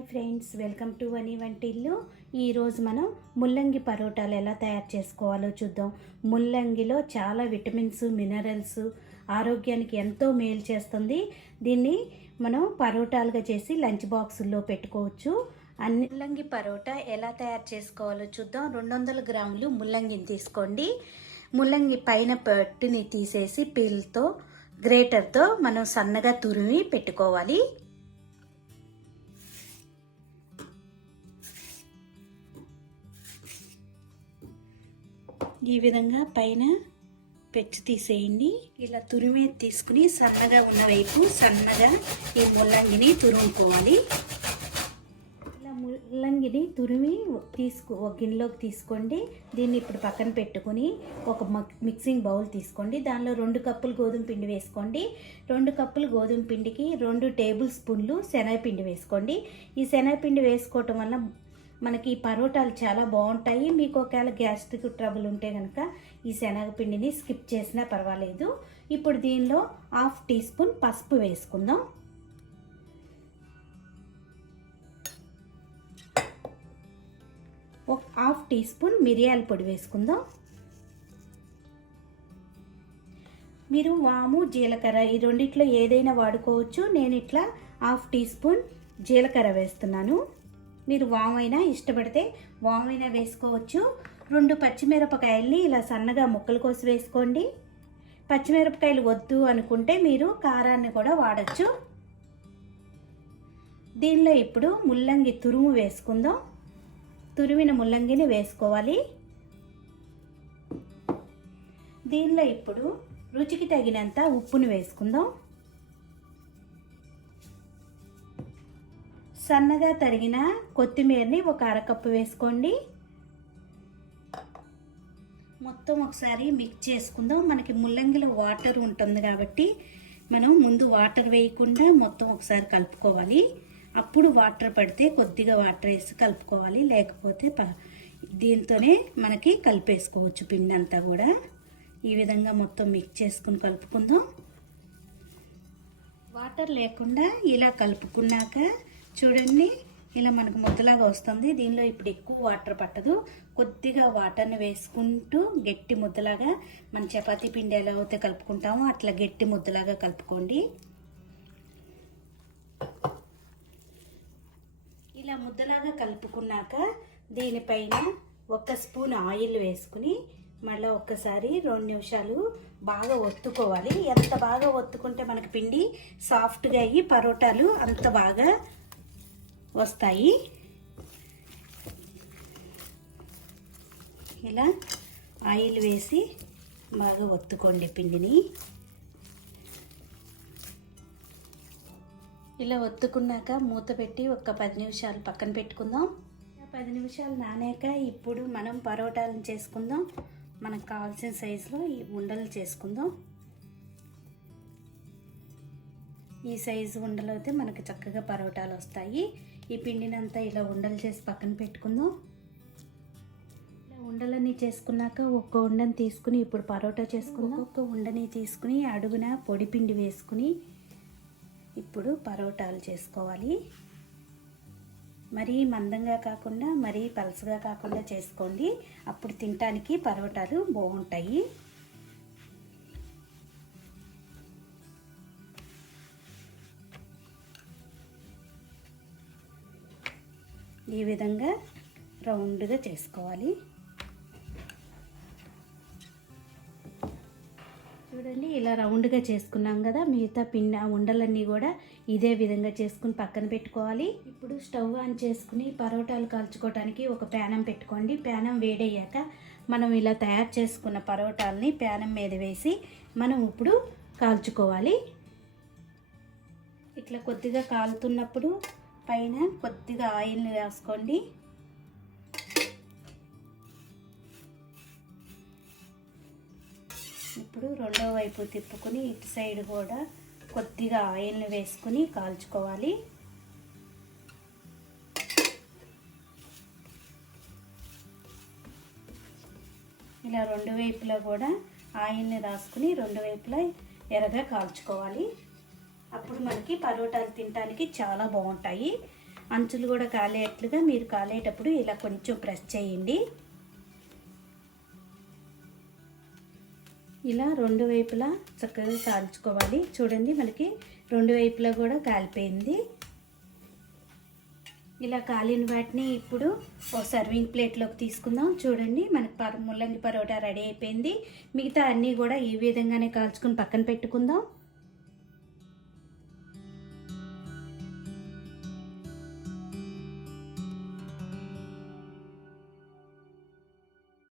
Hi friends, welcome to వని వంటిల్లు. ఈరోజు మనం ముల్లంగి పరోటాలు ఎలా తయారు చేసుకోవాలో చూద్దాం. ముల్లంగిలో చాలా విటమిన్స్, మినరల్స్ ఆరోగ్యానికి ఎంతో మేలు చేస్తుంది. దీన్ని మనం పరోటాలుగా చేసి లంచ్ బాక్సుల్లో పెట్టుకోవచ్చు. ముల్లంగి పరోటా ఎలా తయారు చేసుకోవాలో చూద్దాం. 200 గ్రాములు ముల్లంగిని తీసుకోండి. ముల్లంగి పైన పట్టుని తీసేసి పీల్తో గ్రేటర్తో మనం సన్నగా తురిమి పెట్టుకోవాలి. ఈ విధంగా పైన పెచ్చు తీసేయండి. ఇలా తురిమి తీసుకుని సన్నగా ఉన్న వైపు సన్నగా ఈ ముల్లంగిని తురుముకోవాలి. ఇలా ముల్లంగిని తురిమి ఒక గిన్నెలోకి తీసుకోండి. దీన్ని ఇప్పుడు పక్కన పెట్టుకుని ఒక మిక్సింగ్ బౌల్ తీసుకోండి. దానిలో 2 కప్పులు గోధుమ పిండి వేసుకోండి. 2 కప్పులు గోధుమ పిండికి 2 టేబుల్ స్పూన్లు శనగపిండి వేసుకోండి. ఈ శనగపిండి వేసుకోవటం వల్ల మనకి పరోటాలు చాలా బాగుంటాయి. మీకు ఒకవేళ గ్యాస్ట్రిక్ ట్రబుల్ ఉంటే కనుక ఈ శనగపిండిని స్కిప్ చేసినా పర్వాలేదు. ఇప్పుడు దీనిలో 1/2 టీ స్పూన్ పసుపు వేసుకుందాం. ఒక 1/2 టీ స్పూన్ మిరియాల పొడి వేసుకుందాం. మీరు వాము, జీలకర్ర ఈ రెండిట్లో ఏదైనా వాడుకోవచ్చు. నేను ఇట్లా 1/2 టీ స్పూన్ జీలకర్ర వేస్తున్నాను. మీరు వామైనా ఇష్టపడితే వామైనా వేసుకోవచ్చు. 2 పచ్చిమిరపకాయల్ని ఇలా సన్నగా ముక్కలు కోసి వేసుకోండి. పచ్చిమిరపకాయలు వద్దు అనుకుంటే మీరు కారాన్ని కూడా వాడచ్చు. దీనిలో ఇప్పుడు ముల్లంగి తురుము వేసుకుందాం. తురిమిన ముల్లంగిని వేసుకోవాలి. దీనిలో ఇప్పుడు రుచికి తగినంత ఉప్పును వేసుకుందాం. సన్నగా తరిగిన కొత్తిమీరని ఒక 1/2 కప్పు వేసుకోండి. మొత్తం ఒకసారి మిక్స్ చేసుకుందాం. మనకి ముల్లంగిలో వాటర్ ఉంటుంది కాబట్టి మనం ముందు వాటర్ వేయకుండా మొత్తం ఒకసారి కలుపుకోవాలి. అప్పుడు వాటర్ పడితే కొద్దిగా వాటర్ వేసి కలుపుకోవాలి. లేకపోతే దీంతోనే మనకి కలిపేసుకోవచ్చు పిండి అంతా కూడా. ఈ విధంగా మొత్తం మిక్స్ చేసుకుని కలుపుకుందాం. వాటర్ లేకుండా ఇలా కలుపుకున్నాక చూడండి, ఇలా మనకు ముద్దలాగా వస్తుంది. దీనిలో ఇప్పుడు ఎక్కువ వాటర్ పట్టదు. కొద్దిగా వాటర్ని వేసుకుంటూ గట్టి ముద్దలాగా మన చపాతీ పిండి ఎలా అయితే కలుపుకుంటామో అట్లా గట్టి ముద్దలాగా కలుపుకోండి. ఇలా ముద్దలాగా కలుపుకున్నాక దీనిపైన 1 స్పూన్ ఆయిల్ వేసుకుని మళ్ళీ ఒక్కసారి 2 నిమిషాలు బాగా ఒత్తుకోవాలి. ఎంత బాగా ఒత్తుకుంటే మనకి పిండి సాఫ్ట్గా అయ్యి పరోటాలు అంత బాగా వస్తాయి. ఇలా ఆయిల్ వేసి బాగా ఒత్తుకోండి పిండిని. ఇలా ఒత్తుకున్నాక మూత పెట్టి ఒక 10 నిమిషాలు పక్కన పెట్టుకుందాం. 10 నిమిషాలు నానాక ఇప్పుడు మనం పరోటాలను చేసుకుందాం. మనకు కావాల్సిన సైజులో ఈ ఉండలు చేసుకుందాం. ఈ సైజు ఉండలు అయితే మనకు చక్కగా పరోటాలు వస్తాయి. ఈ పిండినంతా ఇలా ఉండలు చేసి పక్కన పెట్టుకుందాం. ఇలా ఉండలన్నీ చేసుకున్నాక ఒక్క ఉండని తీసుకుని ఇప్పుడు పరోటా చేసుకుందాం. ఒక్క ఉండని తీసుకుని అడుగున పొడి పిండి వేసుకుని ఇప్పుడు పరోటాలు చేసుకోవాలి. మరీ మందంగా కాకుండా మరీ పలసగా కాకుండా చేసుకోండి. అప్పుడు తినడానికి పరోటాలు బాగుంటాయి. ఈ విధంగా రౌండ్గా చేసుకోవాలి. చూడండి, ఇలా రౌండ్గా చేసుకున్నాం కదా. మిగతా పిండి ఉండలన్నీ కూడా ఇదే విధంగా చేసుకుని పక్కన పెట్టుకోవాలి. ఇప్పుడు స్టవ్ ఆన్ చేసుకుని పరోటాలు కాల్చుకోవడానికి ఒక ప్యానం పెట్టుకోండి. ప్యానం వేడయ్యాక మనం ఇలా తయారు చేసుకున్న పరోటాలని ప్యానం మీద వేసి మనం ఇప్పుడు కాల్చుకోవాలి. ఇట్లా కొద్దిగా కాలుతున్నప్పుడు పైన కొద్దిగా ఆయిల్ని రాసుకోండి. ఇప్పుడు రెండో వైపు తిప్పుకొని ఇటు సైడ్ కూడా కొద్దిగా ఆయిల్ని వేసుకుని కాల్చుకోవాలి. ఇలా 2 వైపులా కూడా ఆయిల్ని రాసుకుని 2 వైపులా ఎర్రగా కాల్చుకోవాలి. అప్పుడు మనకి పరోటాలు తినడానికి చాలా బాగుంటాయి. అంచులు కూడా కాలేటట్లుగా మీరు కాలేటప్పుడు ఇలా కొంచెం ప్రెస్ చేయండి. ఇలా రెండు వైపులా చక్కగా కాల్చుకోవాలి. చూడండి మనకి రెండు వైపులా కూడా కాలిపోయింది. ఇలా కాలిన వాటిని ఇప్పుడు ఒక సర్వింగ్ ప్లేట్లోకి తీసుకుందాం. చూడండి మనకి ముల్లంగి పరోటా రెడీ అయిపోయింది. మిగతా అన్నీ కూడా ఈ విధంగానే కాల్చుకొని పక్కన పెట్టుకుందాం.